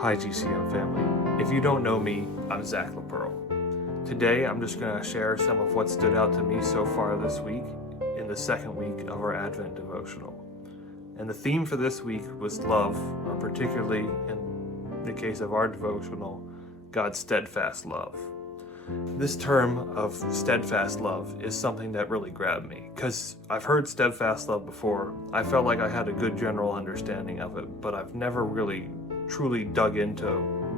Hi GCM family. If you don't know me, I'm LaPearl. Today I'm just going to share some of what stood out to me so far this week in the second week of our Advent Devotional. And the theme for this week was love, or particularly in the case of our devotional, God's steadfast love. This term of steadfast love is something that really grabbed me, because I've heard steadfast love before. I felt like I had a good general understanding of it, but I've never really truly dug into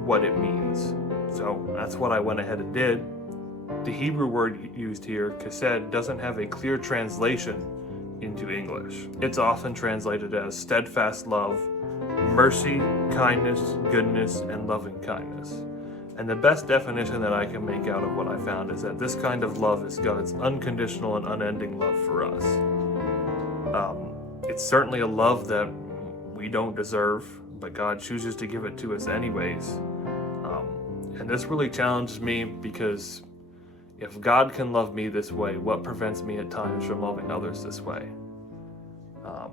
what it means. So that's what I went ahead and did. The Hebrew word used here, kesed, doesn't have a clear translation into English. It's often translated as steadfast love, mercy, kindness, goodness, and loving kindness. And the best definition that I can make out of what I found is that this kind of love is God's unconditional and unending love for us. It's certainly a love that we don't deserve, but God chooses to give it to us anyways. And this really challenged me, because if God can love me this way, what prevents me at times from loving others this way? And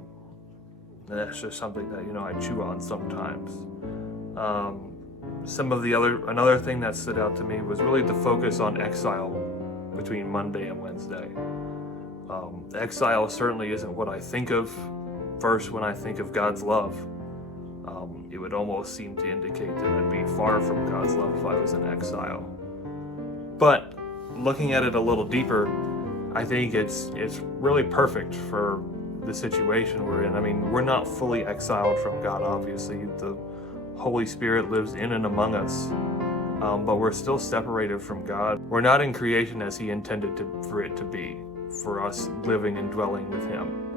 that's just something that, I chew on sometimes. Another thing that stood out to me was really the focus on exile between Monday and Wednesday. Exile certainly isn't what I think of first when I think of God's love. It would almost seem to indicate that I'd be far from God's love if I was in exile. But looking at it a little deeper, I think it's really perfect for the situation we're in. I mean, we're not fully exiled from God, obviously. The Holy Spirit lives in and among us, but we're still separated from God. We're not in creation as He intended for it to be, for us living and dwelling with Him.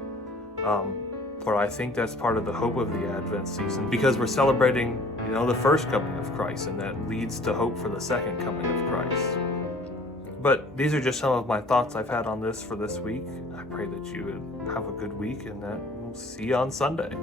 But I think that's part of the hope of the Advent season, because we're celebrating, the first coming of Christ, and that leads to hope for the second coming of Christ. But these are just some of my thoughts I've had on this for this week. I pray that you have a good week, and that we'll see you on Sunday.